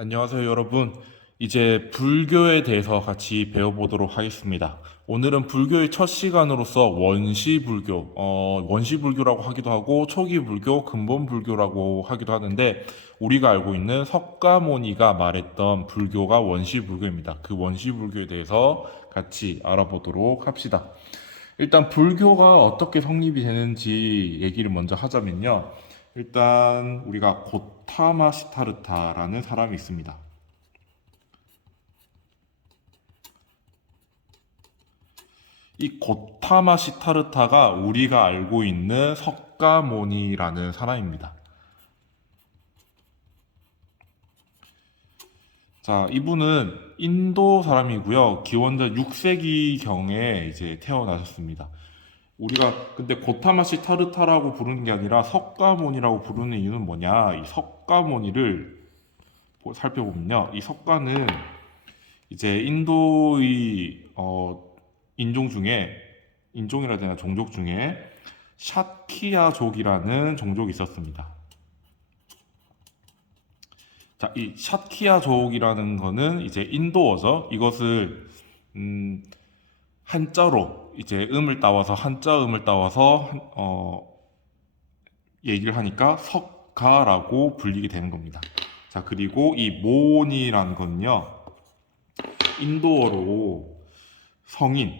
안녕하세요, 여러분. 이제 불교에 대해서 같이 배워보도록 하겠습니다. 오늘은 불교의 첫 시간으로서 원시불교, 원시불교라고 하기도 하고 초기불교, 근본불교라고 하기도 하는데 우리가 알고 있는 석가모니가 말했던 불교가 원시불교입니다. 그 원시불교에 대해서 같이 알아보도록 합시다. 일단 불교가 어떻게 성립이 되는지 얘기를 먼저 하자면요. 일단 우리가 고타마 시타르타라는 사람이 있습니다. 이 고타마 시타르타가 우리가 알고 있는 석가모니라는 사람입니다. 자, 이분은 인도 사람이고요. 기원전 6세기경에 이제 태어나셨습니다. 우리가 근데 고타마 시타르타라고 부르는 게 아니라 석가모니라고 부르는 이유는 뭐냐? 이 석가모니를 살펴보면요. 이 석가는 이제 인도의 인종 중에 인종이라 해야 되나 종족 중에 샤키야족이라는 종족이 있었습니다. 자, 이 샤키야족이라는 거는 이제 인도어죠. 이것을 음, 한자로 이제 음을 따와서 한자 음을 따와서 얘기를 하니까 석가라고 불리게 되는 겁니다. 자, 그리고 이 모니라는 건요. 인도어로 성인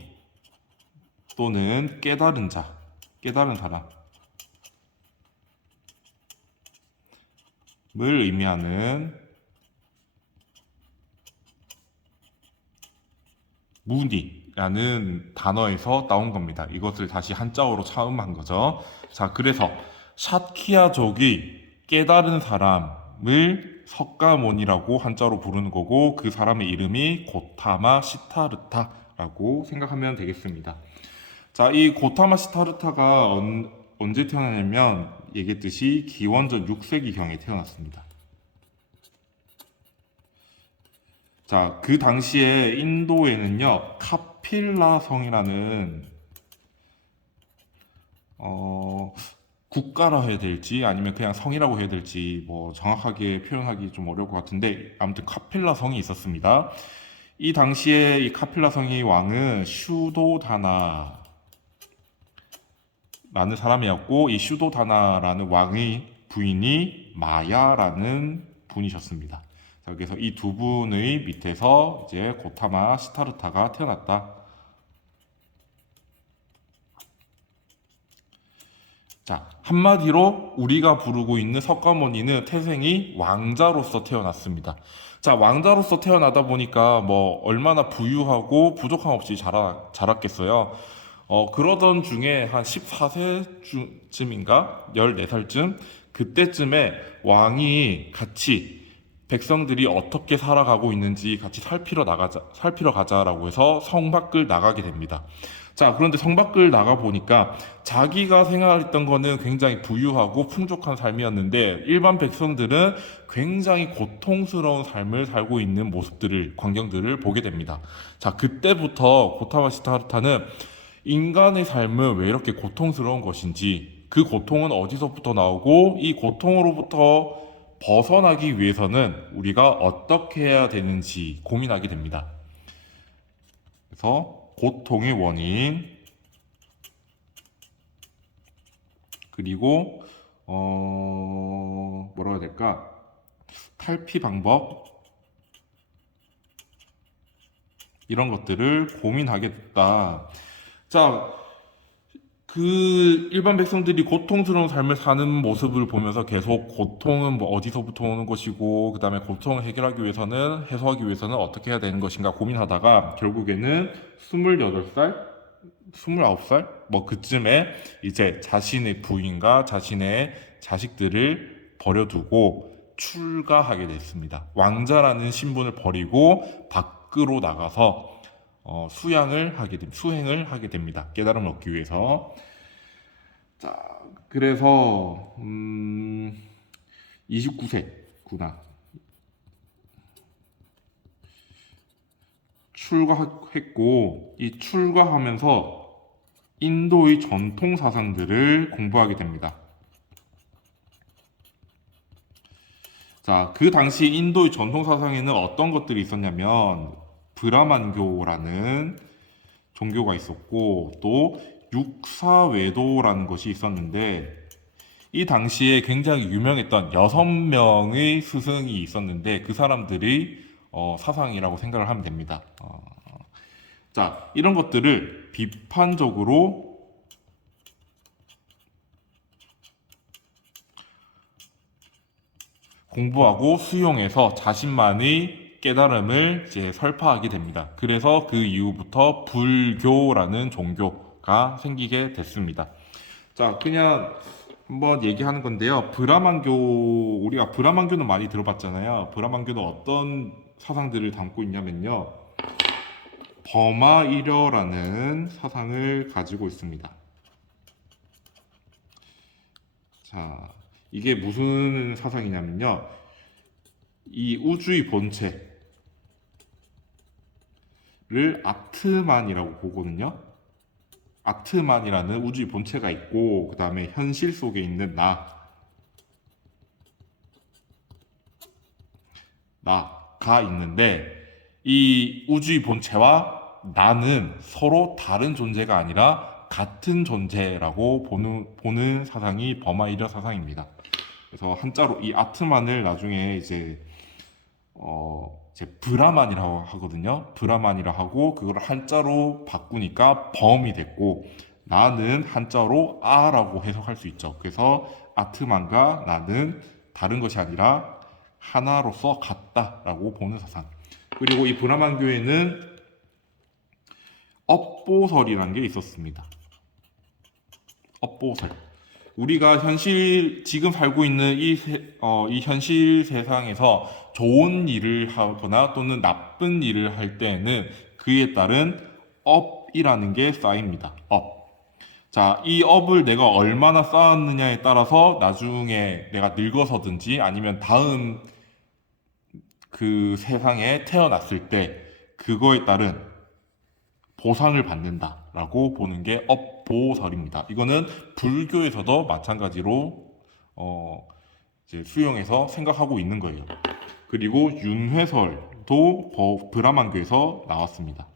또는 깨달은 자, 깨달은 사람을 의미하는 무니라는 단어에서 나온 겁니다. 이것을 다시 한자어로 차음한 거죠. 자, 그래서 샤키야족이 깨달은 사람을 석가모니라고 한자로 부르는 거고 그 사람의 이름이 고타마 시타르타라고 생각하면 되겠습니다. 자, 이 고타마 시타르타가 언제 태어나냐면 얘기했듯이 기원전 6세기경에 태어났습니다. 자, 그 당시에 인도에는요, 카필라 성이라는 국가라 해야 될지 아니면 그냥 성이라고 해야 될지 뭐 정확하게 표현하기 좀 어려울 것 같은데 아무튼 카필라 성이 있었습니다. 이 당시에 이 카필라 성의 왕은 슈도다나라는 사람이었고 이 슈도다나라는 왕의 부인이 마야라는 분이셨습니다. 자, 그래서 이 두 분의 밑에서 이제 고타마 시타르타가 태어났다. 자, 한마디로 우리가 부르고 있는 석가모니는 태생이 왕자로서 태어났습니다. 자, 왕자로서 태어나다 보니까 뭐 얼마나 부유하고 부족함 없이 자랐겠어요. 그러던 중에 한 14세쯤인가? 14살쯤? 그때쯤에 왕이 같이 백성들이 어떻게 살아가고 있는지 같이 살피러 가자라고 해서 성 밖을 나가게 됩니다. 자, 그런데 성 밖을 나가 보니까 자기가 생활했던 거는 굉장히 부유하고 풍족한 삶이었는데 일반 백성들은 굉장히 고통스러운 삶을 살고 있는 광경들을 보게 됩니다. 자, 그때부터 고타마 시타르타는 인간의 삶은 왜 이렇게 고통스러운 것인지, 그 고통은 어디서부터 나오고, 이 고통으로부터 벗어나기 위해서는 우리가 어떻게 해야 되는지 고민하게 됩니다. 그래서 고통의 원인, 그리고 뭐라고 해야 될까? 탈피 방법 이런 것들을 고민하게 됐다. 자, 그 일반 백성들이 고통스러운 삶을 사는 모습을 보면서 계속 고통은 뭐 어디서부터 오는 것이고 그다음에 고통을 해결하기 위해서는 해소하기 위해서는 어떻게 해야 되는 것인가 고민하다가 결국에는 28살, 29살 뭐 그쯤에 이제 자신의 부인과 자신의 자식들을 버려두고 출가하게 됐습니다. 왕자라는 신분을 버리고 밖으로 나가서 수행을 하게 됩니다. 깨달음을 얻기 위해서. 자, 그래서 29세구나. 출가했고 이 출가하면서 인도의 전통 사상들을 공부하게 됩니다. 자, 그 당시 인도의 전통 사상에는 어떤 것들이 있었냐면 브라만교라는 종교가 있었고 또 육사외도라는 것이 있었는데 이 당시에 굉장히 유명했던 6명의 스승이 있었는데 그 사람들이 사상이라고 생각을 하면 됩니다. 자, 이런 것들을 비판적으로 공부하고 수용해서 자신만의 깨달음을 이제 설파하게 됩니다. 그래서 그 이후부터 불교라는 종교가 생기게 됐습니다. 자, 그냥 한번 얘기하는 건데요. 브라만교, 우리가 브라만교는 많이 들어봤잖아요. 브라만교는 어떤 사상들을 담고 있냐면요. 버마이려라는 사상을 가지고 있습니다. 자, 이게 무슨 사상이냐면요. 이 우주의 본체를 아트만이라고 보거든요. 아트만이라는 우주의 본체가 있고, 그 다음에 현실 속에 있는 나가 있는데, 이 우주의 본체와 나는 서로 다른 존재가 아니라 같은 존재라고 보는 사상이 버마이려 사상입니다. 그래서 한자로 이 아트만을 나중에 이제 브라만이라고 하거든요. 브라만이라 하고 그걸 한자로 바꾸니까 범이 됐고 나는 한자로 아라고 해석할 수 있죠. 그래서 아트만과 나는 다른 것이 아니라 하나로서 같다라고 보는 사상. 그리고 이 브라만교에는 업보설이라는 게 있었습니다. 업보설. 우리가 지금 살고 있는 이 현실 세상에서 좋은 일을 하거나 또는 나쁜 일을 할 때에는 그에 따른 업이라는 게 쌓입니다. 업. 자, 이 업을 내가 얼마나 쌓았느냐에 따라서 나중에 내가 늙어서든지 아니면 다음 그 세상에 태어났을 때 그거에 따른 보상을 받는다라고 보는 게 업보설입니다. 이거는 불교에서도 마찬가지로 이제 수용해서 생각하고 있는 거예요. 그리고 윤회설도 브라만교에서 나왔습니다.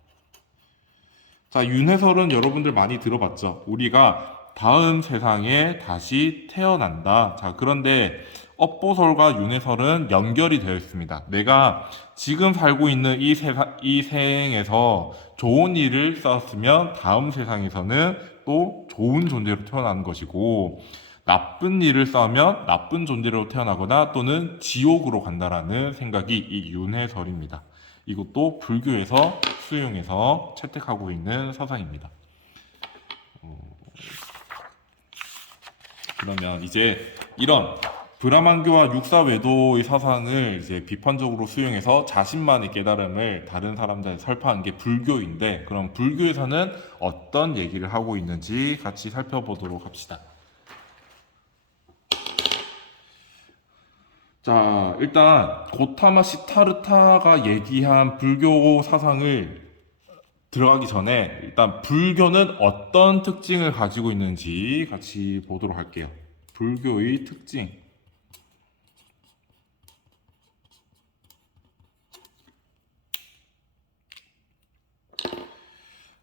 자, 윤회설은 여러분들 많이 들어봤죠? 우리가 다음 세상에 다시 태어난다. 자, 그런데 업보설과 윤회설은 연결이 되어 있습니다. 내가 지금 살고 있는 이 생에서 좋은 일을 쌓았으면 다음 세상에서는 또 좋은 존재로 태어나는 것이고, 나쁜 일을 쌓으면 나쁜 존재로 태어나거나 또는 지옥으로 간다라는 생각이 이 윤회설입니다. 이것도 불교에서 수용해서 채택하고 있는 사상입니다. 그러면 이제 이런 브라만교와 육사외도의 사상을 이제 비판적으로 수용해서 자신만의 깨달음을 다른 사람들한테 설파한 게 불교인데, 그럼 불교에서는 어떤 얘기를 하고 있는지 같이 살펴보도록 합시다. 자, 일단 고타마 시타르타가 얘기한 불교 사상을 들어가기 전에 일단 불교는 어떤 특징을 가지고 있는지 같이 보도록 할게요. 불교의 특징.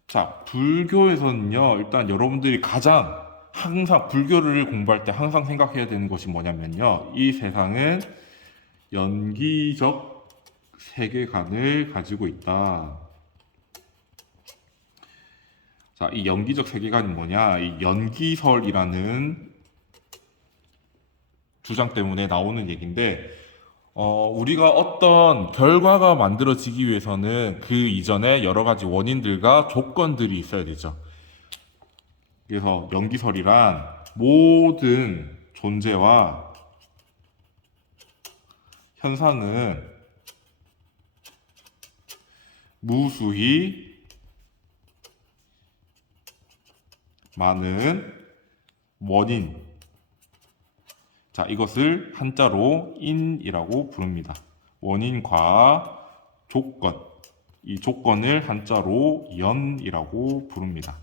자, 불교에서는요, 일단 여러분들이 항상 불교를 공부할 때 항상 생각해야 되는 것이 뭐냐면요. 이 세상은 연기적 세계관을 가지고 있다. 자, 이 연기적 세계관이 뭐냐? 이 연기설이라는 주장 때문에 나오는 얘기인데, 우리가 어떤 결과가 만들어지기 위해서는 그 이전에 여러 가지 원인들과 조건들이 있어야 되죠. 그래서 연기설이란 모든 존재와 현상은 무수히 많은 원인, 자, 이것을 한자로 인이라고 부릅니다. 원인과 조건, 이 조건을 한자로 연이라고 부릅니다.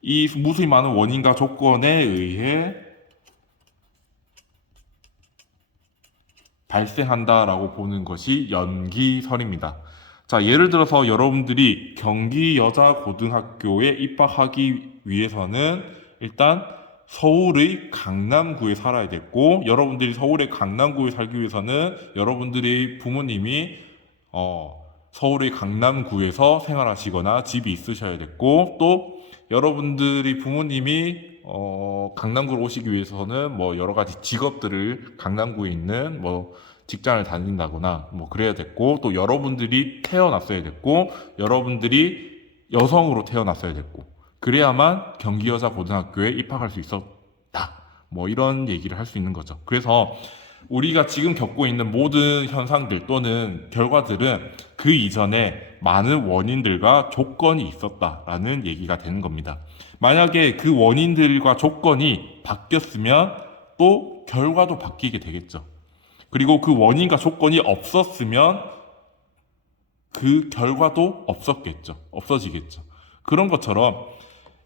이 무수히 많은 원인과 조건에 의해 발생한다라고 보는 것이 연기설입니다. 자, 예를 들어서 여러분들이 경기여자고등학교에 입학하기 위해서는 일단 서울의 강남구에 살아야 됐고, 여러분들이 서울의 강남구에 살기 위해서는 여러분들의 부모님이 서울의 강남구에서 생활하시거나 집이 있으셔야 됐고, 또 여러분들이 부모님이 강남구로 오시기 위해서는 뭐 여러 가지 직업들을 강남구에 있는 뭐 직장을 다닌다거나 뭐 그래야 됐고, 또 여러분들이 태어났어야 됐고, 여러분들이 여성으로 태어났어야 됐고, 그래야만 경기여자고등학교에 입학할 수 있었다. 뭐 이런 얘기를 할 수 있는 거죠. 그래서 우리가 지금 겪고 있는 모든 현상들 또는 결과들은 그 이전에 많은 원인들과 조건이 있었다라는 얘기가 되는 겁니다. 만약에 그 원인들과 조건이 바뀌었으면 또 결과도 바뀌게 되겠죠. 그리고 그 원인과 조건이 없었으면 그 결과도 없어지겠죠. 그런 것처럼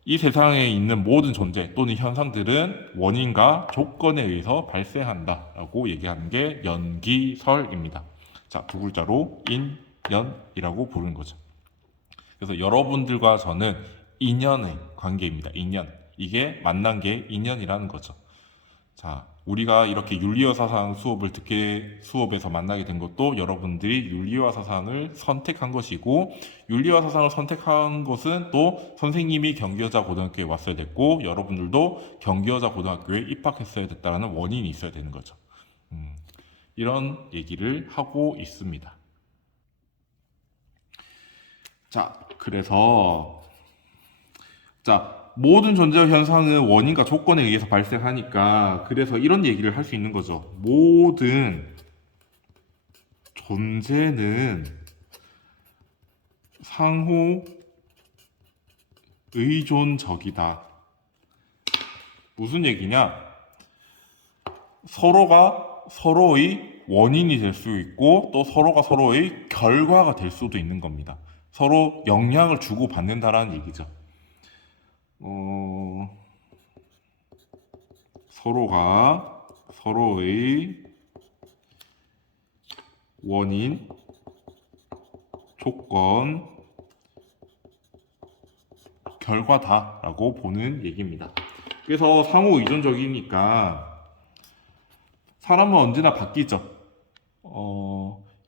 이 세상에 있는 모든 존재 또는 현상들은 원인과 조건에 의해서 발생한다라고 얘기하는 게 연기설입니다. 자, 두 글자로 인연이라고 부르는 거죠. 그래서 여러분들과 저는 인연의 관계입니다. 인연. 이게 만난 게 인연이라는 거죠. 자, 우리가 이렇게 윤리와 사상 수업에서 만나게 된 것도 여러분들이 윤리와 사상을 선택한 것이고, 윤리와 사상을 선택한 것은 또 선생님이 경기여자고등학교에 왔어야 됐고, 여러분들도 경기여자고등학교에 입학했어야 됐다라는 원인이 있어야 되는 거죠. 이런 얘기를 하고 있습니다. 자, 그래서 모든 존재와 현상은 원인과 조건에 의해서 발생하니까, 그래서 이런 얘기를 할 수 있는 거죠. 모든 존재는 상호 의존적이다. 무슨 얘기냐? 서로가 서로의 원인이 될 수 있고, 또 서로가 서로의 결과가 될 수도 있는 겁니다. 서로 영향을 주고받는다라는 얘기죠. 서로가 서로의 원인, 조건, 결과다라고 보는 얘기입니다. 그래서 상호 의존적이니까 사람은 언제나 바뀌죠.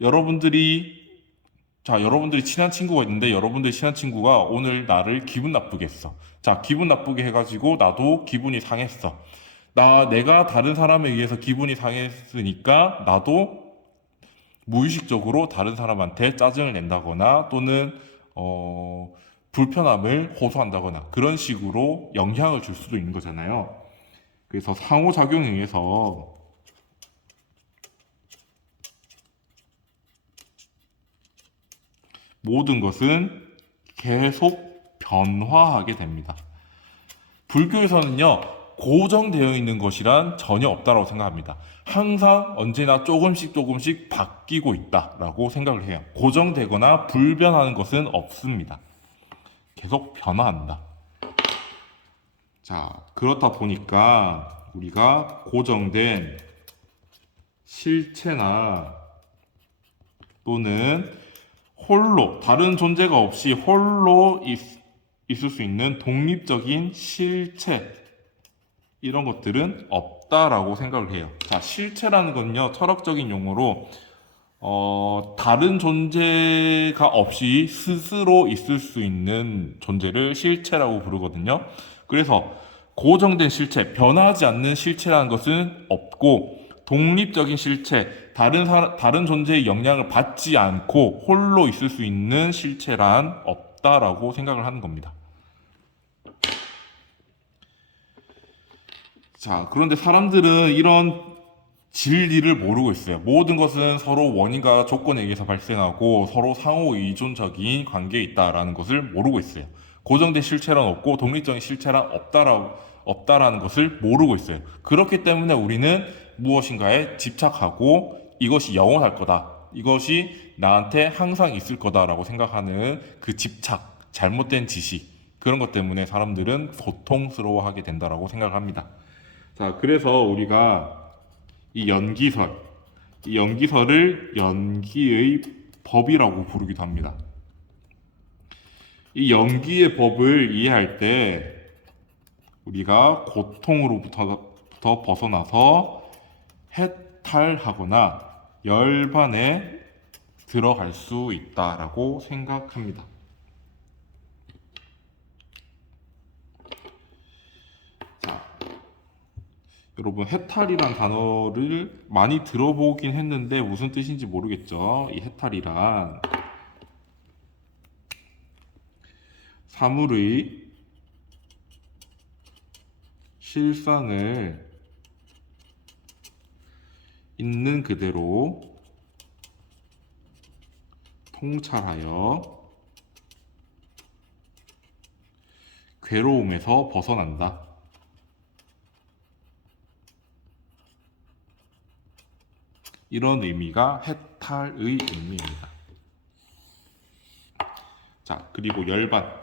여러분들이 친한 친구가 있는데, 여러분들이 친한 친구가 오늘 나를 기분 나쁘게 했어. 자, 기분 나쁘게 해가지고 나도 기분이 상했어. 내가 다른 사람에 의해서 기분이 상했으니까 나도 무의식적으로 다른 사람한테 짜증을 낸다거나 또는 불편함을 호소한다거나 그런 식으로 영향을 줄 수도 있는 거잖아요. 그래서 상호작용에 의해서 모든 것은 계속 변화하게 됩니다. 불교에서는요, 고정되어 있는 것이란 전혀 없다고 생각합니다. 항상 언제나 조금씩 바뀌고 있다라고 생각을 해요. 고정되거나 불변하는 것은 없습니다. 계속 변화한다. 자, 그렇다 보니까 우리가 고정된 실체나 또는 다른 존재가 없이 홀로 있을 수 있는 독립적인 실체, 이런 것들은 없다라고 생각을 해요. 자, 실체라는 건요, 철학적인 용어로 다른 존재가 없이 스스로 있을 수 있는 존재를 실체라고 부르거든요. 그래서 고정된 실체, 변하지 않는 실체라는 것은 없고, 독립적인 실체, 다른 존재의 영향을 받지 않고 홀로 있을 수 있는 실체란 없다라고 생각을 하는 겁니다. 자, 그런데 사람들은 이런 진리를 모르고 있어요. 모든 것은 서로 원인과 조건에 의해서 발생하고 서로 상호 의존적인 관계에 있다라는 것을 모르고 있어요. 고정된 실체란 없고 독립적인 실체란 없다라는 것을 모르고 있어요. 그렇기 때문에 우리는 무엇인가에 집착하고 이것이 영원할 거다, 이것이 나한테 항상 있을 거다라고 생각하는 그 집착, 잘못된 지식, 그런 것 때문에 사람들은 고통스러워하게 된다라고 생각합니다. 자, 그래서 우리가 이 연기설, 이 연기설을 연기의 법이라고 부르기도 합니다. 이 연기의 법을 이해할 때 우리가 고통으로부터 벗어나서 해탈하거나 열반에 들어갈 수 있다라고 생각합니다. 자, 여러분 해탈이란 단어를 많이 들어보긴 했는데 무슨 뜻인지 모르겠죠? 이 해탈이란 사물의 실상을 있는 그대로 통찰하여 괴로움에서 벗어난다. 이런 의미가 해탈의 의미입니다. 자, 그리고 열반.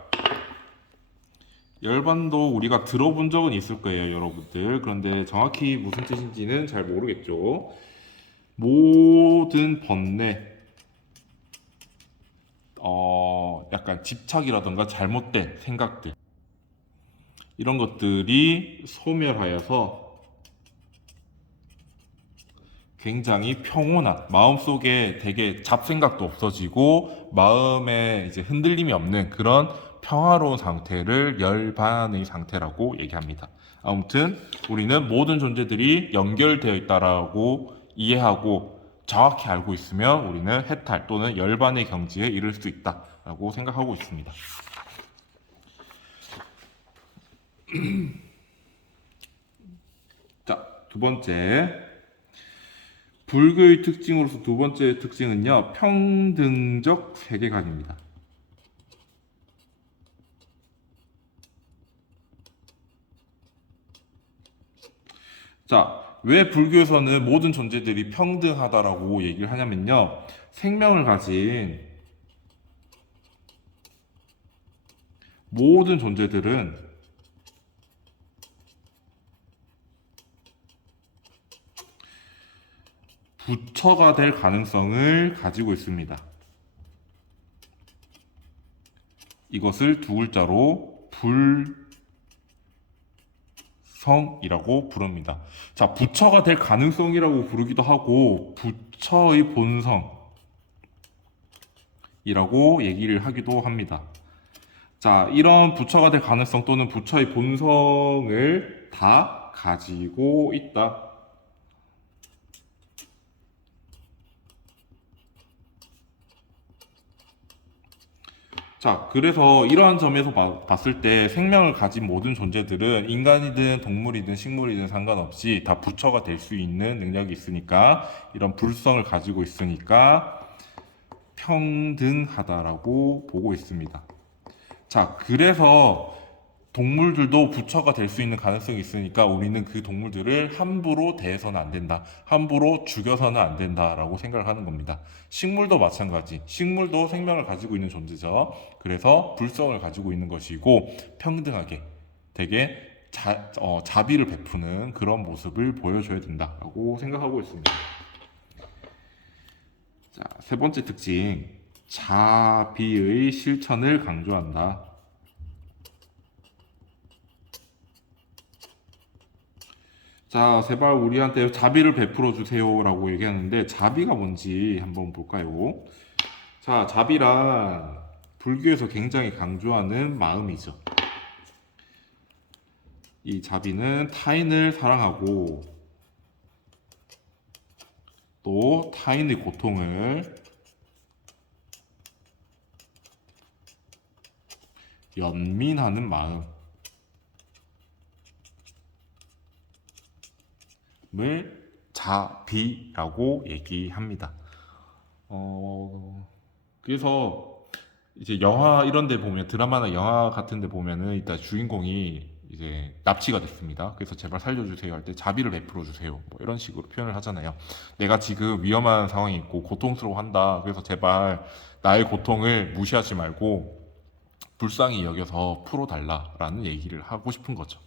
열반도 우리가 들어본 적은 있을 거예요, 여러분들. 그런데 정확히 무슨 뜻인지는 잘 모르겠죠. 모든 번뇌, 약간 집착이라던가 잘못된 생각들, 이런 것들이 소멸하여서 굉장히 평온한, 마음속에 되게 잡생각도 없어지고 마음에 이제 흔들림이 없는 그런 평화로운 상태를 열반의 상태라고 얘기합니다. 아무튼 우리는 모든 존재들이 연결되어 있다라고 이해하고 정확히 알고 있으면 우리는 해탈 또는 열반의 경지에 이를 수 있다라고 생각하고 있습니다. 자, 두 번째. 불교의 특징으로서 두 번째 특징은요, 평등적 세계관입니다. 자, 왜 불교에서는 모든 존재들이 평등하다라고 얘기를 하냐면요, 생명을 가진 모든 존재들은 부처가 될 가능성을 가지고 있습니다. 이것을 두 글자로 불성이라고 부릅니다. 자, 부처가 될 가능성이라고 부르기도 하고 부처의 본성이라고 얘기를 하기도 합니다. 자, 이런 부처가 될 가능성 또는 부처의 본성을 다 가지고 있다. 자, 그래서 이러한 점에서 봤을 때 생명을 가진 모든 존재들은 인간이든 동물이든 식물이든 상관없이 다 부처가 될 수 있는 능력이 있으니까 이런 불성을 가지고 있으니까 평등하다라고 보고 있습니다. 자, 그래서 동물들도 부처가 될 수 있는 가능성이 있으니까 우리는 그 동물들을 함부로 대해서는 안 된다. 함부로 죽여서는 안 된다라고 생각을 하는 겁니다. 식물도 마찬가지. 식물도 생명을 가지고 있는 존재죠. 그래서 불성을 가지고 있는 것이고 평등하게 되게 자비를 베푸는 그런 모습을 보여줘야 된다라고 생각하고 있습니다. 자, 세 번째 특징. 자비의 실천을 강조한다. 자, 제발 우리한테 자비를 베풀어 주세요라고 얘기하는데 자비가 뭔지 한번 볼까요? 자, 자비란 불교에서 굉장히 강조하는 마음이죠. 이 자비는 타인을 사랑하고 또 타인의 고통을 연민하는 마음 을 자비라고 얘기합니다. 그래서 이제 영화 이런 데 보면 드라마나 영화 같은 데 보면은 일단 주인공이 이제 납치가 됐습니다. 그래서 제발 살려주세요 할 때 자비를 베풀어 주세요. 뭐 이런 식으로 표현을 하잖아요. 내가 지금 위험한 상황이 있고 고통스러워한다. 그래서 제발 나의 고통을 무시하지 말고 불쌍히 여겨서 풀어달라라는 얘기를 하고 싶은 거죠.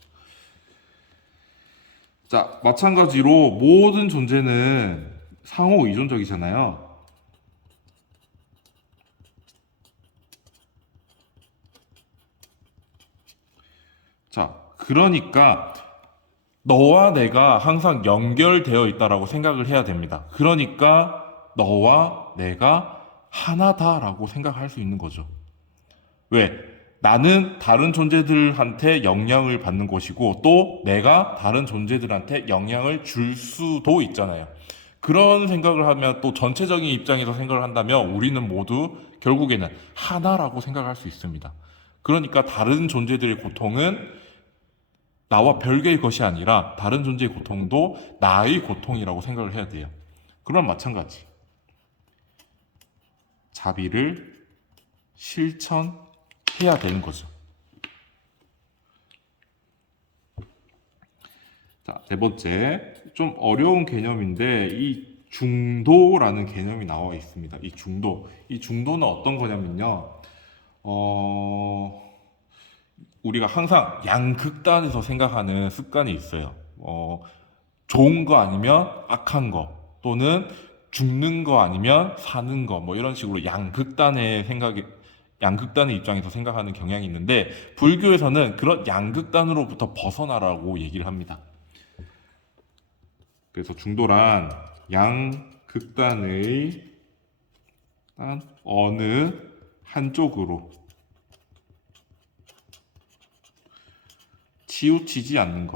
자, 마찬가지로 모든 존재는 상호 의존적이잖아요. 자, 그러니까 너와 내가 항상 연결되어 있다라고 생각을 해야 됩니다. 그러니까 너와 내가 하나다라고 생각할 수 있는 거죠. 왜? 나는 다른 존재들한테 영향을 받는 것이고 또 내가 다른 존재들한테 영향을 줄 수도 있잖아요. 그런 생각을 하면 또 전체적인 입장에서 생각을 한다면 우리는 모두 결국에는 하나라고 생각할 수 있습니다. 그러니까 다른 존재들의 고통은 나와 별개의 것이 아니라 다른 존재의 고통도 나의 고통이라고 생각을 해야 돼요. 그럼 마찬가지. 자비를 실천해야 되는 거죠. 자, 네 번째. 좀 어려운 개념인데, 이 중도라는 개념이 나와 있습니다. 이 중도. 이 중도는 어떤 거냐면요. 우리가 항상 양극단에서 생각하는 습관이 있어요. 좋은 거 아니면 악한 거, 또는 죽는 거 아니면 사는 거, 뭐 이런 식으로 양극단의 입장에서 생각하는 경향이 있는데, 불교에서는 그런 양극단으로부터 벗어나라고 얘기를 합니다. 그래서 중도란 양극단의 어느 한쪽으로 치우치지 않는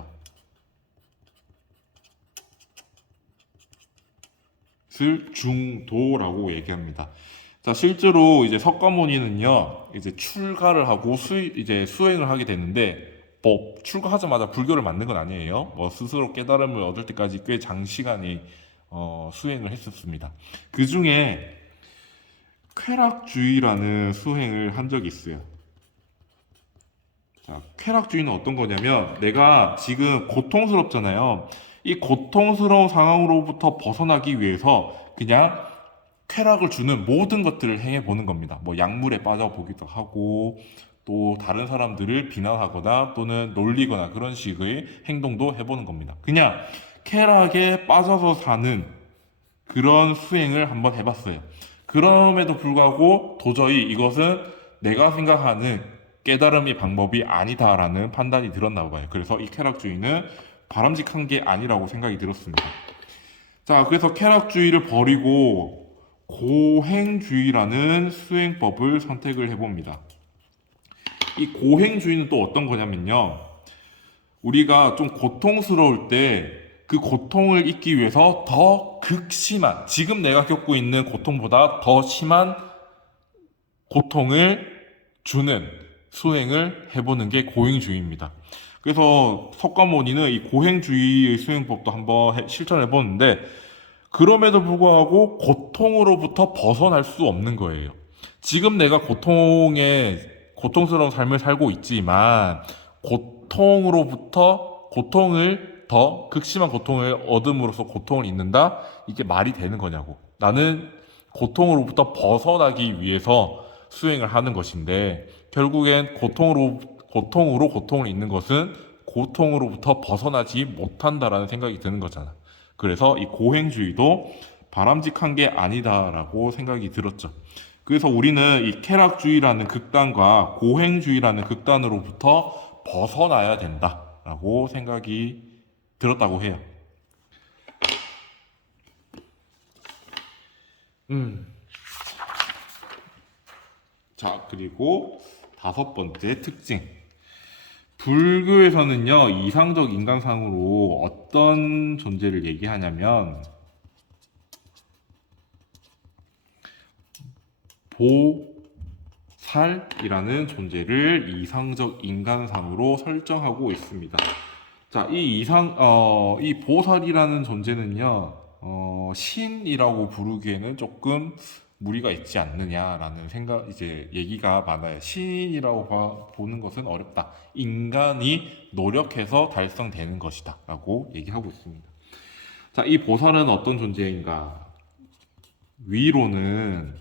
것을 중도라고 얘기합니다. 자, 실제로 이제 석가모니는요, 이제 출가를 하고 이제 수행을 하게 되는데, 뭐, 출가하자마자 불교를 만든 건 아니에요. 뭐, 스스로 깨달음을 얻을 때까지 꽤 장시간이, 수행을 했었습니다. 그 중에 쾌락주의라는 수행을 한 적이 있어요. 자, 쾌락주의는 어떤 거냐면, 내가 지금 고통스럽잖아요. 이 고통스러운 상황으로부터 벗어나기 위해서 그냥 쾌락을 주는 모든 것들을 행해보는 겁니다. 뭐 약물에 빠져보기도 하고 또 다른 사람들을 비난하거나 또는 놀리거나 그런 식의 행동도 해보는 겁니다. 그냥 쾌락에 빠져서 사는 그런 수행을 한번 해봤어요. 그럼에도 불구하고 도저히 이것은 내가 생각하는 깨달음의 방법이 아니다라는 판단이 들었나 봐요. 그래서 이 쾌락주의는 바람직한 게 아니라고 생각이 들었습니다. 자, 그래서 쾌락주의를 버리고 고행주의라는 수행법을 선택을 해봅니다. 이 고행주의는 또 어떤 거냐면요. 우리가 좀 고통스러울 때 그 고통을 잊기 위해서 더 극심한, 지금 내가 겪고 있는 고통보다 더 심한 고통을 주는 수행을 해보는 게 고행주의입니다. 그래서 석가모니는 이 고행주의의 수행법도 한번 실천해 보는데 그럼에도 불구하고 고통으로부터 벗어날 수 없는 거예요. 지금 내가 고통스러운 삶을 살고 있지만 고통을 더 극심한 고통을 얻음으로써 고통을 잊는다? 이게 말이 되는 거냐고. 나는 고통으로부터 벗어나기 위해서 수행을 하는 것인데 결국엔 고통으로 고통을 잊는 것은 고통으로부터 벗어나지 못한다라는 생각이 드는 거잖아. 그래서 이 고행주의도 바람직한 게 아니다라고 생각이 들었죠. 그래서 우리는 이 쾌락주의라는 극단과 고행주의라는 극단으로부터 벗어나야 된다라고 생각이 들었다고 해요. 자, 그리고 다섯 번째 특징. 불교에서는요, 이상적 인간상으로 어떤 존재를 얘기하냐면, 보살이라는 존재를 이상적 인간상으로 설정하고 있습니다. 자, 이 보살이라는 존재는요, 신이라고 부르기에는 조금 무리가 있지 않느냐라는 이제 얘기가 많아요. 신이라고 보는 것은 어렵다. 인간이 노력해서 달성되는 것이다. 라고 얘기하고 있습니다. 자, 이 보살은 어떤 존재인가? 위로는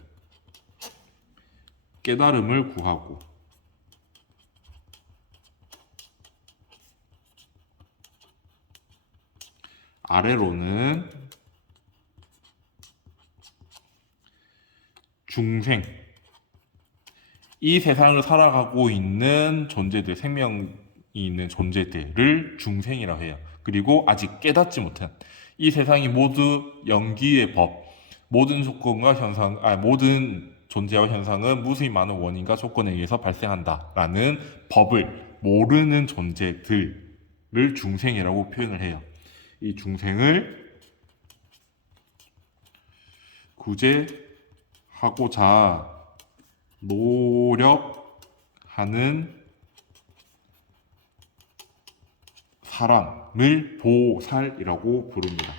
깨달음을 구하고, 아래로는 중생. 이 세상을 살아가고 있는 존재들, 생명이 있는 존재들을 중생이라고 해요. 그리고 아직 깨닫지 못한 이 세상이 모두 연기의 법, 모든 조건과 현상, 모든 존재와 현상은 무수히 많은 원인과 조건에 의해서 발생한다라는 법을 모르는 존재들을 중생이라고 표현을 해요. 이 중생을 구제하고자 노력하는 사람을 보살이라고 부릅니다.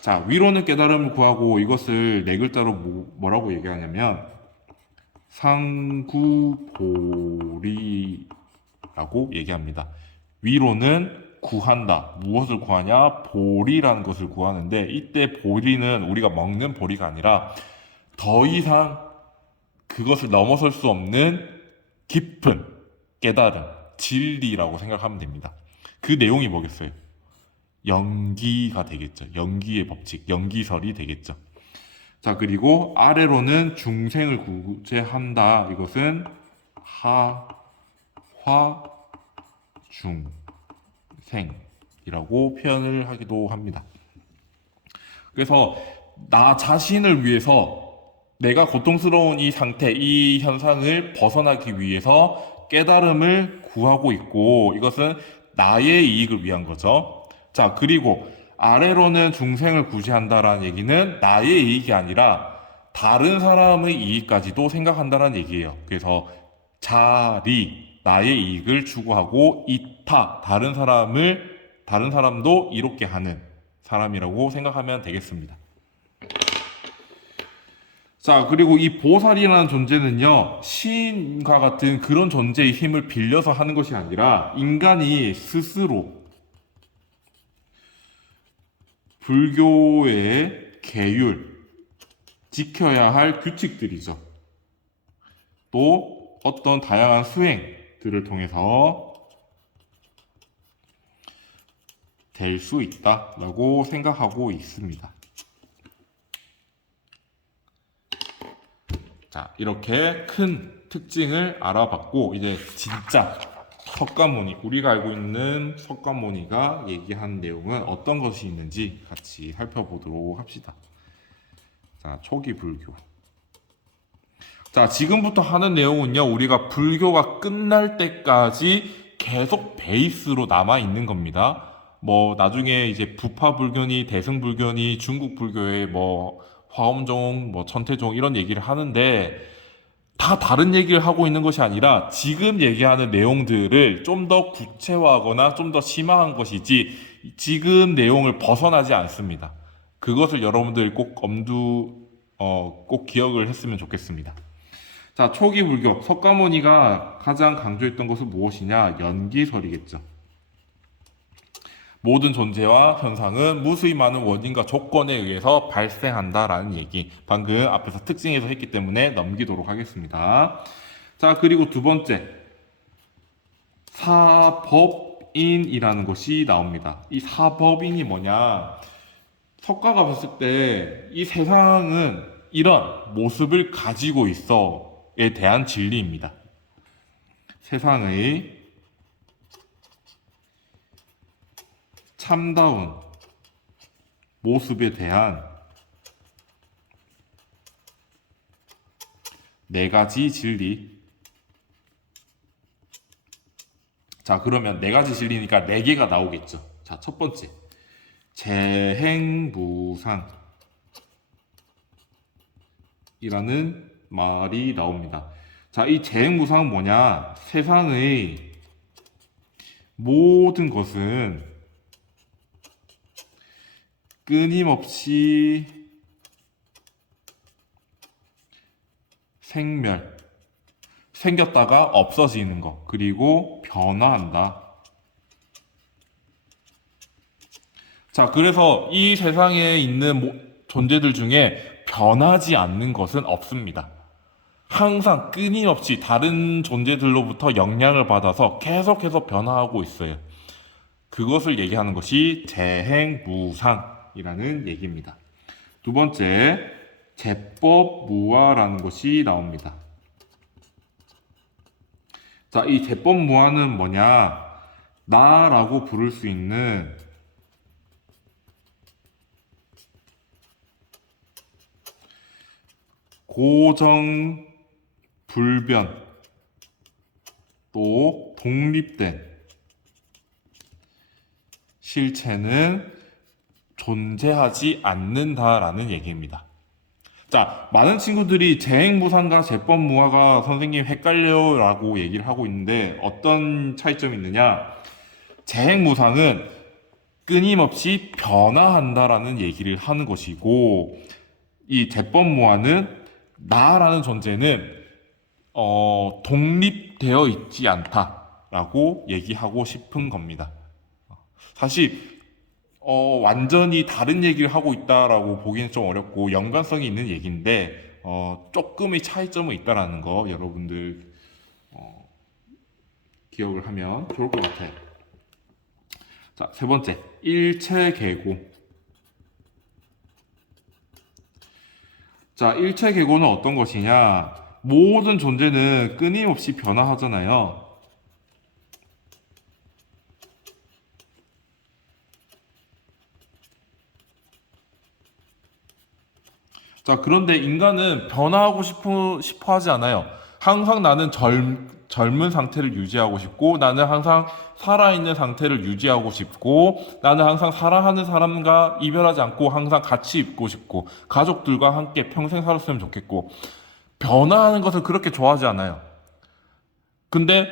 자, 위로는 깨달음을 구하고 이것을 네 글자로 뭐라고 얘기하냐면 상구보리라고 얘기합니다. 위로는 구한다. 무엇을 구하냐? 보리라는 것을 구하는데 이때 보리는 우리가 먹는 보리가 아니라 더 이상 그것을 넘어설 수 없는 깊은 깨달음, 진리라고 생각하면 됩니다. 그 내용이 뭐겠어요? 연기가 되겠죠. 연기의 법칙, 연기설이 되겠죠. 자, 그리고 아래로는 중생을 구제한다. 이것은 하화중생이라고 표현을 하기도 합니다. 그래서 나 자신을 위해서 내가 고통스러운 이 상태, 이 현상을 벗어나기 위해서 깨달음을 구하고 있고 이것은 나의 이익을 위한 거죠. 자, 그리고 아래로는 중생을 구제한다라는 얘기는 나의 이익이 아니라 다른 사람의 이익까지도 생각한다라는 얘기예요. 그래서 자리, 나의 이익을 추구하고 이타, 다른 사람도 이롭게 하는 사람이라고 생각하면 되겠습니다. 자, 그리고 이 보살이라는 존재는요, 시인과 같은 그런 존재의 힘을 빌려서 하는 것이 아니라 인간이 스스로 불교의 계율, 지켜야 할 규칙들이죠. 또 어떤 다양한 수행들을 통해서 될 수 있다라고 생각하고 있습니다. 자, 이렇게 큰 특징을 알아봤고 이제 진짜 석가모니, 우리가 알고 있는 석가모니가 얘기한 내용은 어떤 것이 있는지 같이 살펴보도록 합시다. 자, 초기 불교. 자, 지금부터 하는 내용은요, 우리가 불교가 끝날 때까지 계속 베이스로 남아 있는 겁니다. 뭐 나중에 이제 부파 불교니 대승 불교니 중국 불교의 뭐 화엄종, 뭐 천태종 이런 얘기를 하는데 다 다른 얘기를 하고 있는 것이 아니라 지금 얘기하는 내용들을 좀 더 구체화하거나 좀 더 심화한 것이지 지금 내용을 벗어나지 않습니다. 그것을 여러분들 꼭 꼭 기억을 했으면 좋겠습니다. 자, 초기 불교 석가모니가 가장 강조했던 것은 무엇이냐? 연기설이겠죠. 모든 존재와 현상은 무수히 많은 원인과 조건에 의해서 발생한다라는 얘기. 방금 앞에서 특징에서 했기 때문에 넘기도록 하겠습니다. 자, 그리고 두 번째. 사법인이라는 것이 나옵니다. 이 사법인이 뭐냐? 석가가 봤을 때 이 세상은 이런 모습을 가지고 있어에 대한 진리입니다. 세상의 참다운 모습에 대한 네 가지 진리. 자, 그러면 네 가지 진리니까 네 개가 나오겠죠. 자, 첫 번째. 재행무상이라는 말이 나옵니다. 자, 이 재행무상은 뭐냐? 세상의 모든 것은 끊임없이 생겼다가 없어지는 것, 그리고 변화한다. 자, 그래서 이 세상에 있는 존재들 중에 변하지 않는 것은 없습니다. 항상 끊임없이 다른 존재들로부터 영향을 받아서 계속해서 변화하고 있어요. 그것을 얘기하는 것이 재행무상이라는 얘기입니다. 두 번째, 제법무아라는 것이 나옵니다. 자, 이 제법무아는 뭐냐? 나라고 부를 수 있는 고정, 불변, 또 독립된 실체는 존재하지 않는다라는 얘기입니다. 자, 많은 친구들이 재행무상과 제법무아가 선생님 헷갈려라고 얘기를 하고 있는데 어떤 차이점이 있느냐? 재행무상은 끊임없이 변화한다라는 얘기를 하는 것이고 이 제법무아는 나라는 존재는 독립되어 있지 않다라고 얘기하고 싶은 겁니다. 사실 완전히 다른 얘기를 하고 있다라고 보기는 좀 어렵고 연관성이 있는 얘기인데 조금의 차이점은 있다라는 거 여러분들 기억을 하면 좋을 것 같아요. 자, 세 번째, 일체계고. 자, 일체계고는 어떤 것이냐? 모든 존재는 끊임없이 변화하잖아요. 자, 그런데 인간은 변화하고 싶어 하지 않아요. 항상 나는 젊은 상태를 유지하고 싶고, 나는 항상 살아있는 상태를 유지하고 싶고, 나는 항상 사랑하는 사람과 이별하지 않고 항상 같이 있고 싶고, 가족들과 함께 평생 살았으면 좋겠고, 변화하는 것을 그렇게 좋아하지 않아요. 근데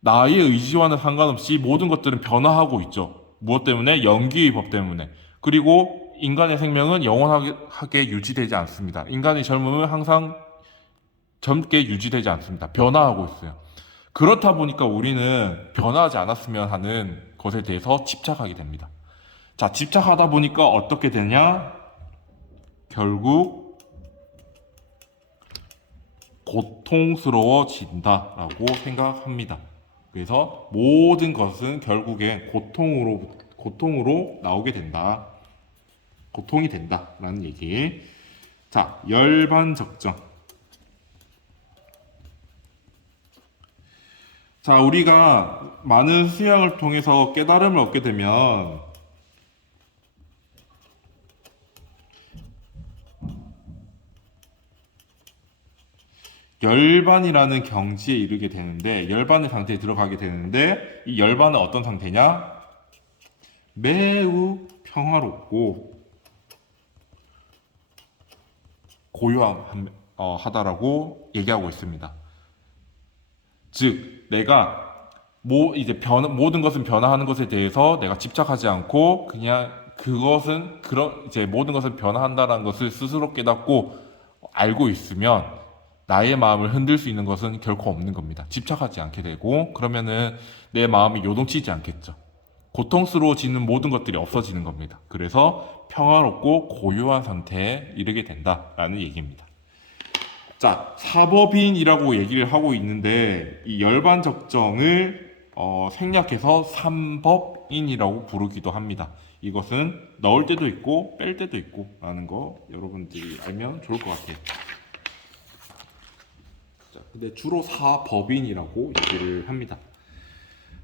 나의 의지와는 상관없이 모든 것들은 변화하고 있죠. 무엇 때문에? 연기의 법 때문에. 그리고 인간의 생명은 영원하게 유지되지 않습니다. 인간의 젊음은 항상 젊게 유지되지 않습니다. 변화하고 있어요. 그렇다 보니까 우리는 변화하지 않았으면 하는 것에 대해서 집착하게 됩니다. 자, 집착하다 보니까 어떻게 되냐? 결국 고통스러워진다라고 생각합니다. 그래서 모든 것은 결국엔 고통으로 나오게 된다. 고통이 된다라는 얘기. 자, 열반적정. 자, 우리가 많은 수양을 통해서 깨달음을 얻게 되면 열반이라는 경지에 이르게 되는데 열반의 상태에 들어가게 되는데 이 열반은 어떤 상태냐? 매우 평화롭고 고요하다라고 얘기하고 있습니다. 즉, 내가 이제 모든 것은 변화하는 것에 대해서 내가 집착하지 않고 그냥 이제 모든 것은 변화한다는 것을 스스로 깨닫고 알고 있으면 나의 마음을 흔들 수 있는 것은 결코 없는 겁니다. 집착하지 않게 되고 그러면은 내 마음이 요동치지 않겠죠. 고통스러워지는 모든 것들이 없어지는 겁니다. 그래서 평화롭고 고요한 상태에 이르게 된다라는 얘기입니다. 자, 사법인이라고 얘기를 하고 있는데 이 열반적정을 생략해서 삼법인이라고 부르기도 합니다. 이것은 넣을 때도 있고 뺄 때도 있고 라는 거 여러분들이 알면 좋을 것 같아요. 자, 근데 주로 사법인이라고 얘기를 합니다.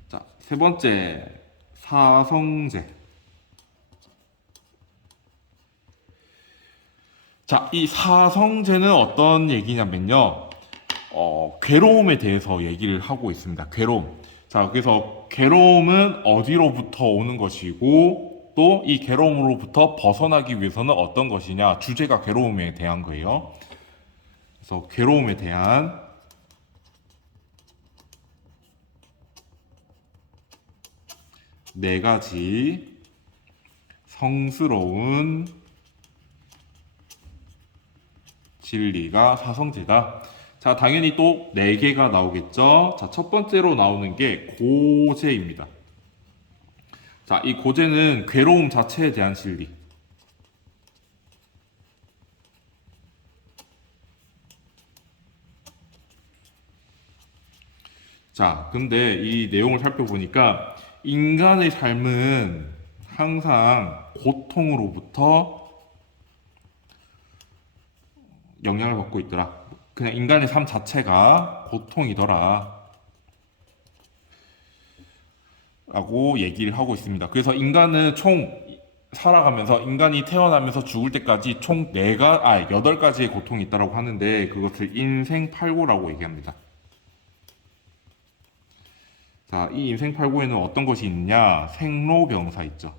자, 세 번째, 사성제. 자, 이 사성제는 어떤 얘기냐면요. 괴로움에 대해서 얘기를 하고 있습니다. 괴로움. 자, 그래서 괴로움은 어디로부터 오는 것이고, 또 이 괴로움으로부터 벗어나기 위해서는 어떤 것이냐. 주제가 괴로움에 대한 거예요. 그래서 괴로움에 대한 네 가지 성스러운 진리가 사성제다. 자, 당연히 또 네 개가 나오겠죠. 자, 첫 번째로 나오는 게 고제입니다. 자, 이 고제는 괴로움 자체에 대한 진리. 자, 근데 이 내용을 살펴보니까 인간의 삶은 항상 고통으로부터 영향을 받고 있더라. 그냥 인간의 삶 자체가 고통이더라. 라고 얘기를 하고 있습니다. 그래서 인간은 총 살아가면서 인간이 태어나면서 죽을 때까지 총 8가지의 고통이 있다고 하는데 그것을 인생팔고라고 얘기합니다. 자, 이 인생팔고에는 어떤 것이 있느냐? 생로병사 있죠.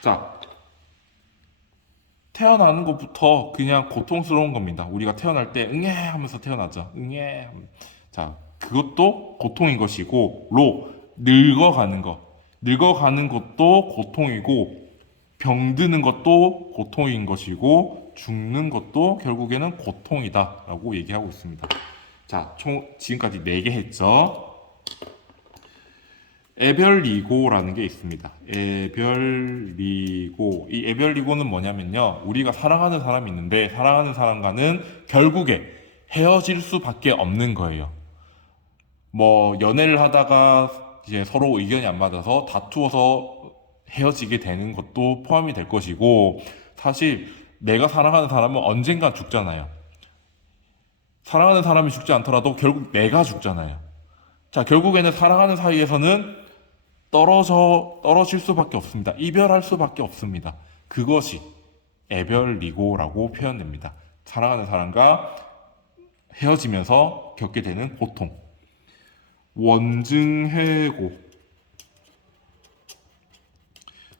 자, 태어나는 것부터 그냥 고통스러운 겁니다. 우리가 태어날 때 응애 하면서 태어나죠. 응애. 자, 그것도 고통인 것이고 늙어가는 것. 늙어가는 것도 고통이고 병드는 것도 고통인 것이고 죽는 것도 결국에는 고통이다라고 얘기하고 있습니다. 자, 총 지금까지 4개 했죠. 에별리고라는 게 있습니다. 에별리고. 이 에별리고는 뭐냐면요. 우리가 사랑하는 사람이 있는데 사랑하는 사람과는 결국에 헤어질 수밖에 없는 거예요. 뭐 연애를 하다가 이제 서로 의견이 안 맞아서 다투어서 헤어지게 되는 것도 포함이 될 것이고 사실 내가 사랑하는 사람은 언젠간 죽잖아요. 사랑하는 사람이 죽지 않더라도 결국 내가 죽잖아요. 자, 결국에는 사랑하는 사이에서는 떨어질 수밖에 없습니다. 이별할 수밖에 없습니다. 그것이 애별리고라고 표현됩니다. 사랑하는 사람과 헤어지면서 겪게 되는 고통. 원증해고.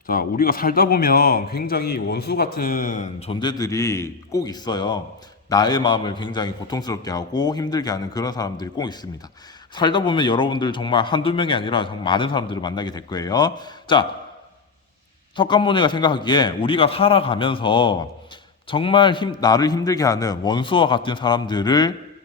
자, 우리가 살다 보면 굉장히 원수 같은 존재들이 꼭 있어요. 나의 마음을 굉장히 고통스럽게 하고 힘들게 하는 그런 사람들이 꼭 있습니다. 살다 보면 여러분들 정말 한두 명이 아니라 정말 많은 사람들을 만나게 될 거예요. 자, 석가모니가 생각하기에 우리가 살아가면서 정말 나를 힘들게 하는 원수와 같은 사람들을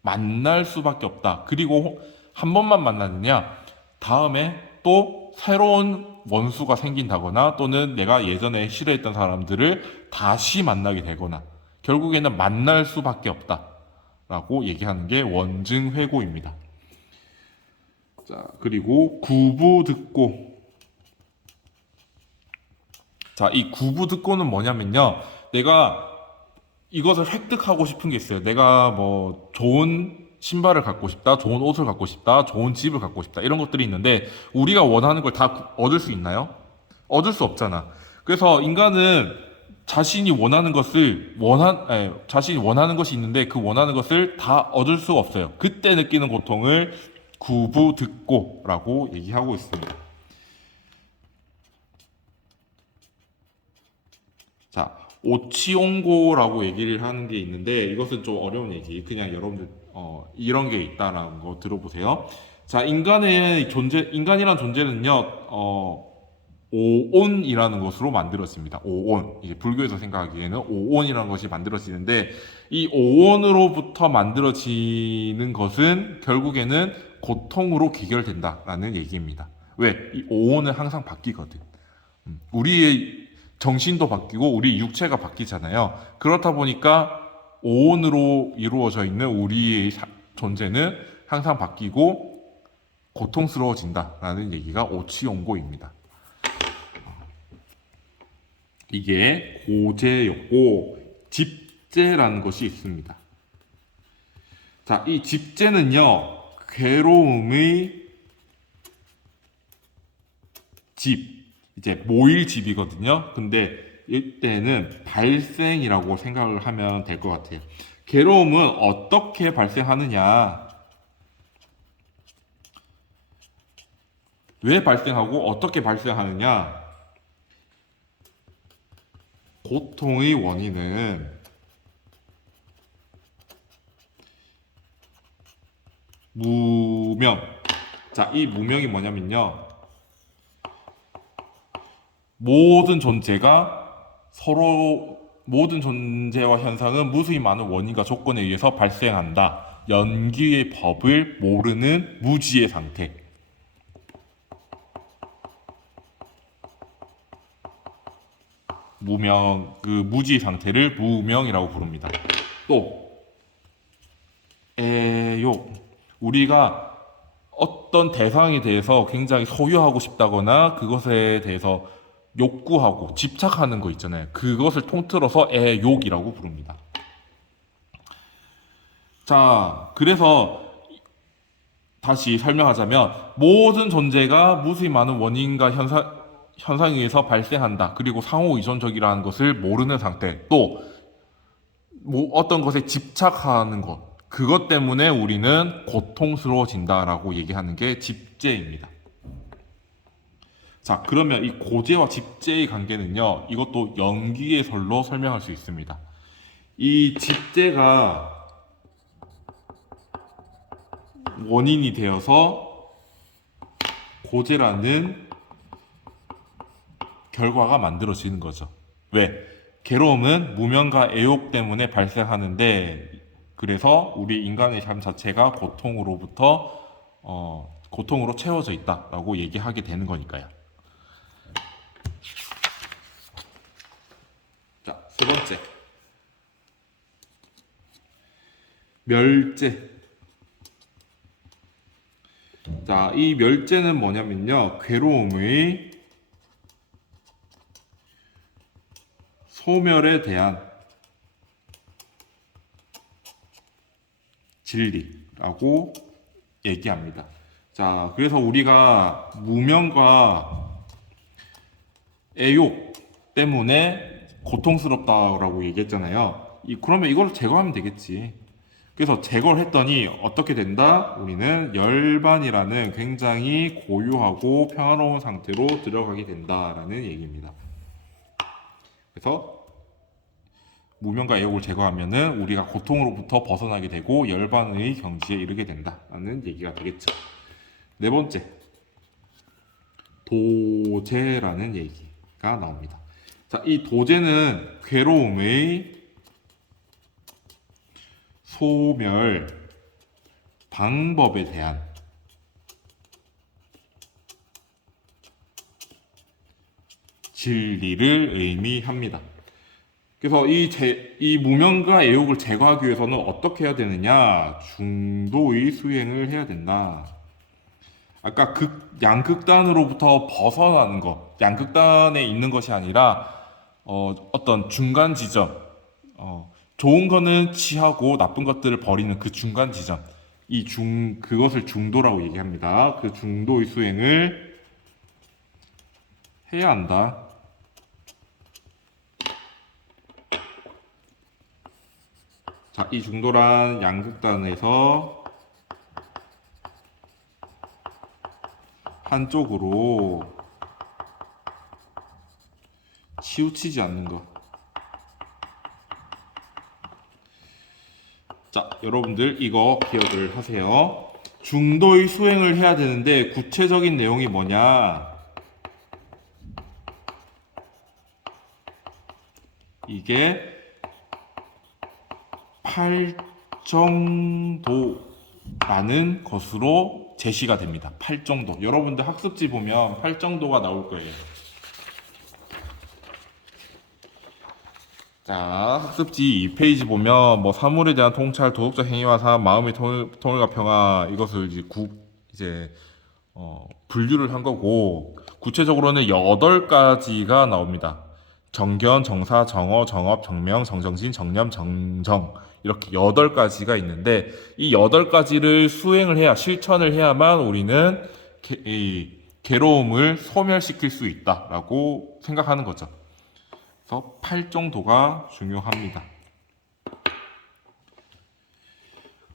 만날 수밖에 없다. 그리고 한 번만 만나느냐, 다음에 또 새로운 원수가 생긴다거나 또는 내가 예전에 싫어했던 사람들을 다시 만나게 되거나 결국에는 만날 수밖에 없다. 라고 얘기하는 게 원증회고입니다. 자, 그리고 구부듣고. 자, 이 구부듣고는 뭐냐면요. 내가 이것을 획득하고 싶은 게 있어요. 내가 뭐 좋은 신발을 갖고 싶다, 좋은 옷을 갖고 싶다, 좋은 집을 갖고 싶다, 이런 것들이 있는데 우리가 원하는 걸 다 얻을 수 있나요? 얻을 수 없잖아. 그래서 인간은 자신이 원하는 것이 있는데 그 원하는 것을 다 얻을 수가 없어요. 그때 느끼는 고통을 구부듣고라고 얘기하고 있습니다. 자, 오치옹고라고 얘기를 하는 게 있는데 이것은 좀 어려운 얘기. 그냥 여러분들 이런 게 있다라는 거 들어보세요. 자, 인간이란 존재는요, 오온이라는 것으로 만들어집니다. 오온. 이제 불교에서 생각하기에는 오온이라는 것이 만들어지는데 이 오온으로부터 만들어지는 것은 결국에는 고통으로 귀결된다라는 얘기입니다. 왜? 이 오온은 항상 바뀌거든. 우리의 정신도 바뀌고 우리 육체가 바뀌잖아요. 그렇다 보니까 오온으로 이루어져 있는 우리의 존재는 항상 바뀌고 고통스러워진다라는 얘기가 오치용고입니다. 이게 고제였고 집제라는 것이 있습니다. 자, 이 집제는요, 괴로움의 집, 이제 모일 집이거든요. 근데 이때는 발생이라고 생각을 하면 될 것 같아요. 괴로움은 어떻게 발생하느냐, 왜 발생하고 어떻게 발생하느냐, 고통의 원인은 무명. 자, 이 무명이 뭐냐면요, 모든 존재와 현상은 무수히 많은 원인과 조건에 의해서 발생한다. 연기의 법을 모르는 무지의 상태. 그 무지의 상태를 무명이라고 부릅니다. 또, 애욕. 우리가 어떤 대상에 대해서 굉장히 소유하고 싶다거나 그것에 대해서 욕구하고 집착하는 거 있잖아요. 그것을 통틀어서 애욕이라고 부릅니다. 자, 그래서 다시 설명하자면 모든 존재가 무수히 많은 원인과 현상에 의해서 발생한다. 그리고 상호 의존적이라는 것을 모르는 상태. 또 뭐 어떤 것에 집착하는 것. 그것 때문에 우리는 고통스러워진다라고 얘기하는 게 집재입니다. 자, 그러면 이 고재와 집재의 관계는요, 이것도 연기의 설로 설명할 수 있습니다. 이 집재가 원인이 되어서 고재라는 결과가 만들어지는 거죠. 왜? 괴로움은 무명과 애욕 때문에 발생하는데, 그래서 우리 인간의 삶 자체가 고통으로 채워져 있다라고 얘기하게 되는 거니까요. 자, 세 번째. 멸제. 자, 이 멸제는 뭐냐면요. 괴로움의 소멸에 대한 진리라고 얘기합니다. 자, 그래서 우리가 무명과 애욕 때문에 고통스럽다라고 얘기했잖아요. 그러면 이걸 제거하면 되겠지. 그래서 제거를 했더니 어떻게 된다? 우리는 열반이라는 굉장히 고요하고 평화로운 상태로 들어가게 된다라는 얘기입니다. 그래서 무명과 애욕을 제거하면은 우리가 고통으로부터 벗어나게 되고 열반의 경지에 이르게 된다라는 얘기가 되겠죠. 네 번째, 도제라는 얘기가 나옵니다. 자, 이 도제는 괴로움의 소멸 방법에 대한 진리를 의미합니다. 그래서 이 무명과 애욕을 제거하기 위해서는 어떻게 해야 되느냐? 중도의 수행을 해야 된다. 아까 양극단으로부터 벗어나는 것, 양극단에 있는 것이 아니라 어떤 중간 지점, 좋은 거는 취하고 나쁜 것들을 버리는 그 중간 지점, 그것을 중도라고 얘기합니다. 그 중도의 수행을 해야 한다. 자, 이 중도란 양극단에서 한쪽으로 치우치지 않는 것. 자, 여러분들 이거 기억을 하세요. 중도의 수행을 해야 되는데 구체적인 내용이 뭐냐? 이게 팔정도라는 것으로 제시가 됩니다. 팔정도. 여러분들 학습지 보면 팔정도가 나올 거예요. 자, 학습지 2페이지 보면 뭐 사물에 대한 통찰, 도덕적 행위와 삶, 마음의 통일과 평화 이것을 이제 분류를 한 거고 구체적으로는 8가지가 나옵니다. 정견, 정사, 정어, 정업, 정명, 정정신, 정념, 정정 이렇게 8가지가 있는데 이 8가지를 수행을 해야 실천을 해야만 우리는 이 괴로움을 소멸시킬 수 있다라고 생각하는 거죠. 그래서 팔정도가 중요합니다.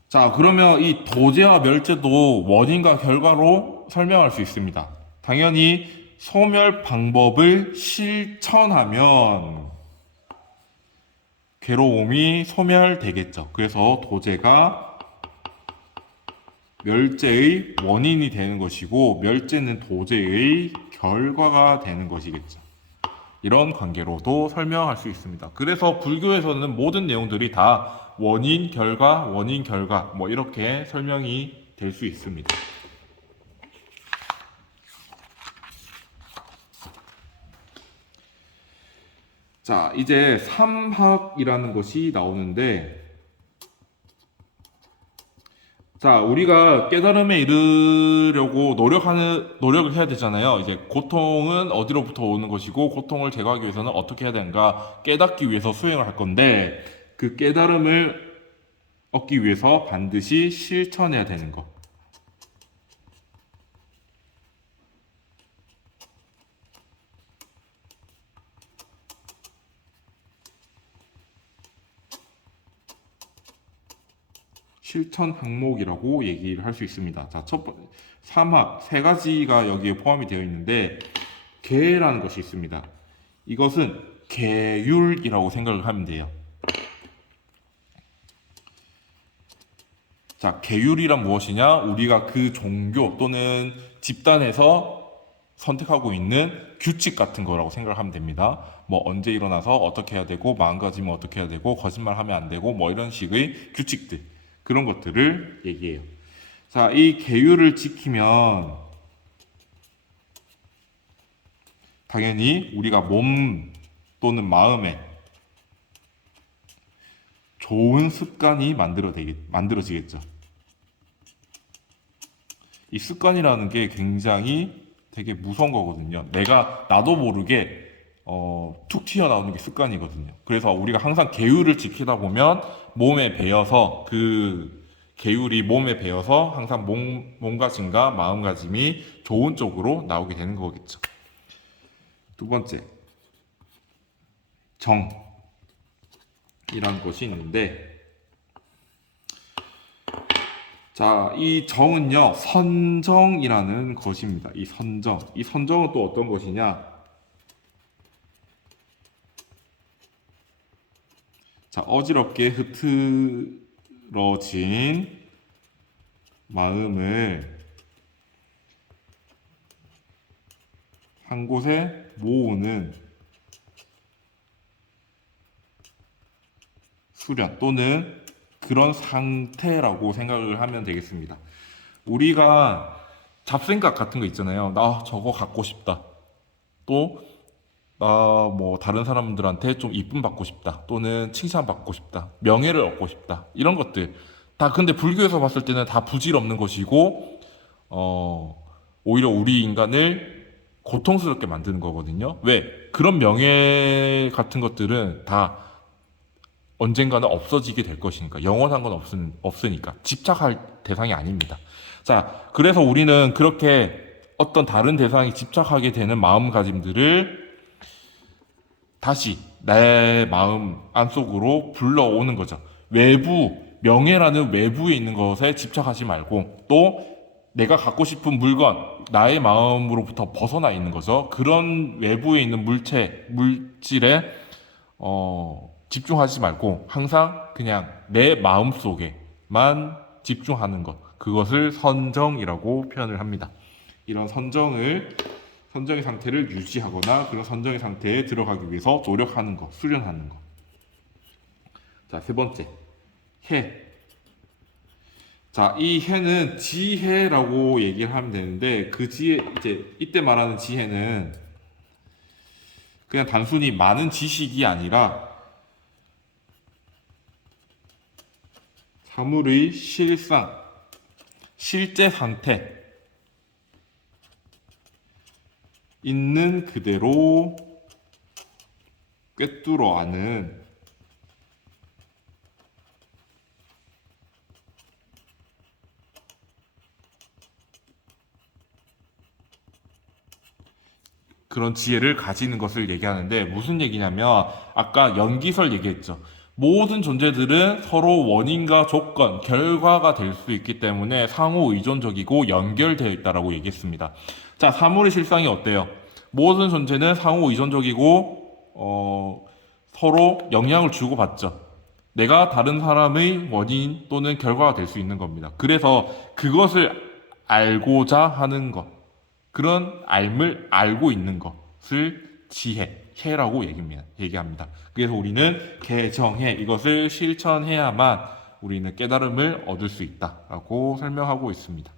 자, 그러면 이 도제와 멸제도 원인과 결과로 설명할 수 있습니다. 당연히 소멸 방법을 실천하면 괴로움이 소멸되겠죠. 그래서 도제가 멸제의 원인이 되는 것이고 멸제는 도제의 결과가 되는 것이겠죠. 이런 관계로도 설명할 수 있습니다. 그래서 불교에서는 모든 내용들이 다 원인, 결과, 뭐 이렇게 설명이 될 수 있습니다. 자, 이제 삼학이라는 것이 나오는데 자, 우리가 깨달음에 이르려고 노력을 해야 되잖아요. 이제 고통은 어디로부터 오는 것이고, 고통을 제거하기 위해서는 어떻게 해야 되는가 깨닫기 위해서 수행을 할 건데, 그 깨달음을 얻기 위해서 반드시 실천해야 되는 것. 실천 항목이라고 얘기를 할 수 있습니다. 자, 첫 번째, 사막, 세 가지가 여기에 포함이 되어 있는데, 계라는 것이 있습니다. 이것은 계율이라고 생각을 하면 돼요. 자, 계율이란 무엇이냐? 우리가 그 종교 또는 집단에서 선택하고 있는 규칙 같은 거라고 생각을 하면 됩니다. 뭐 언제 일어나서 어떻게 해야 되고, 마음가짐은 어떻게 해야 되고, 거짓말하면 안 되고, 뭐 이런 식의 규칙들, 그런 것들을 얘기해요. 자, 이 계율을 지키면 당연히 우리가 몸 또는 마음에 좋은 습관이 만들어지겠죠. 이 습관이라는 게 굉장히 되게 무서운 거거든요. 나도 모르게 툭 튀어나오는 게 습관이거든요. 그래서 우리가 항상 계율을 지키다 보면 몸에 배어서 그 계율이 몸에 배어서 항상 몸가짐과 마음가짐이 좋은 쪽으로 나오게 되는 거겠죠. 두 번째, 정이라는 것이 있는데, 자, 이 정은요, 선정이라는 것입니다. 이 선정. 이 선정은 또 어떤 것이냐? 자, 어지럽게 흐트러진 마음을 한 곳에 모으는 수련 또는 그런 상태라고 생각을 하면 되겠습니다. 우리가 잡생각 같은 거 있잖아요. 나 저거 갖고 싶다. 또, 나 뭐 다른 사람들한테 좀 이쁨 받고 싶다. 또는 칭찬 받고 싶다. 명예를 얻고 싶다. 이런 것들. 다 근데 불교에서 봤을 때는 다 부질없는 것이고, 오히려 우리 인간을 고통스럽게 만드는 거거든요. 왜? 그런 명예 같은 것들은 다 언젠가는 없어지게 될 것이니까 영원한 건 없으니까 집착할 대상이 아닙니다. 자, 그래서 우리는 그렇게 어떤 다른 대상이 집착하게 되는 마음가짐들을 다시 내 마음 안속으로 불러오는 거죠. 명예라는 외부에 있는 것에 집착하지 말고 또 내가 갖고 싶은 물건, 나의 마음으로부터 벗어나 있는 거죠. 그런 외부에 있는 물질에 집중하지 말고 항상 그냥 내 마음 속에만 집중하는 것. 그것을 선정이라고 표현을 합니다. 이런 선정의 상태를 유지하거나 그런 선정의 상태에 들어가기 위해서 노력하는 것, 수련하는 것. 자, 세 번째. 해. 자, 이 해는 지혜라고 얘기를 하면 되는데 그 이때 말하는 지혜는 그냥 단순히 많은 지식이 아니라 사물의 실제 상태, 있는 그대로 꿰뚫어 아는 그런 지혜를 가지는 것을 얘기하는데 무슨 얘기냐면 아까 연기설 얘기했죠. 모든 존재들은 서로 원인과 조건, 결과가 될 수 있기 때문에 상호 의존적이고 연결되어 있다라고 얘기했습니다. 자, 사물의 실상이 어때요? 모든 존재는 상호 의존적이고 서로 영향을 주고받죠. 내가 다른 사람의 원인 또는 결과가 될 수 있는 겁니다. 그래서 그것을 알고자 하는 것, 그런 알을 알고 있는 것을 해라고 얘기합니다. 그래서 우리는 개정해, 이것을 실천해야만 우리는 깨달음을 얻을 수 있다라고 설명하고 있습니다.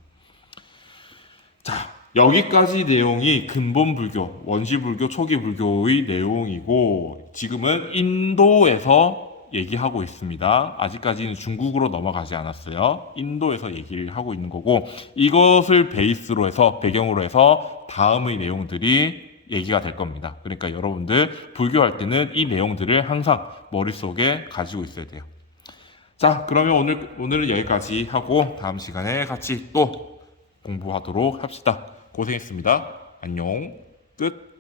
자, 여기까지 내용이 근본 불교, 원시 불교, 초기 불교의 내용이고 지금은 인도에서 얘기하고 있습니다. 아직까지는 중국으로 넘어가지 않았어요. 인도에서 얘기를 하고 있는 거고, 이것을 베이스로 해서, 배경으로 해서 다음의 내용들이 얘기가 될 겁니다. 그러니까 여러분들 불교할 때는 이 내용들을 항상 머릿속에 가지고 있어야 돼요. 자, 그러면 오늘은 여기까지 하고 다음 시간에 같이 또 공부하도록 합시다. 고생했습니다. 안녕. 끝.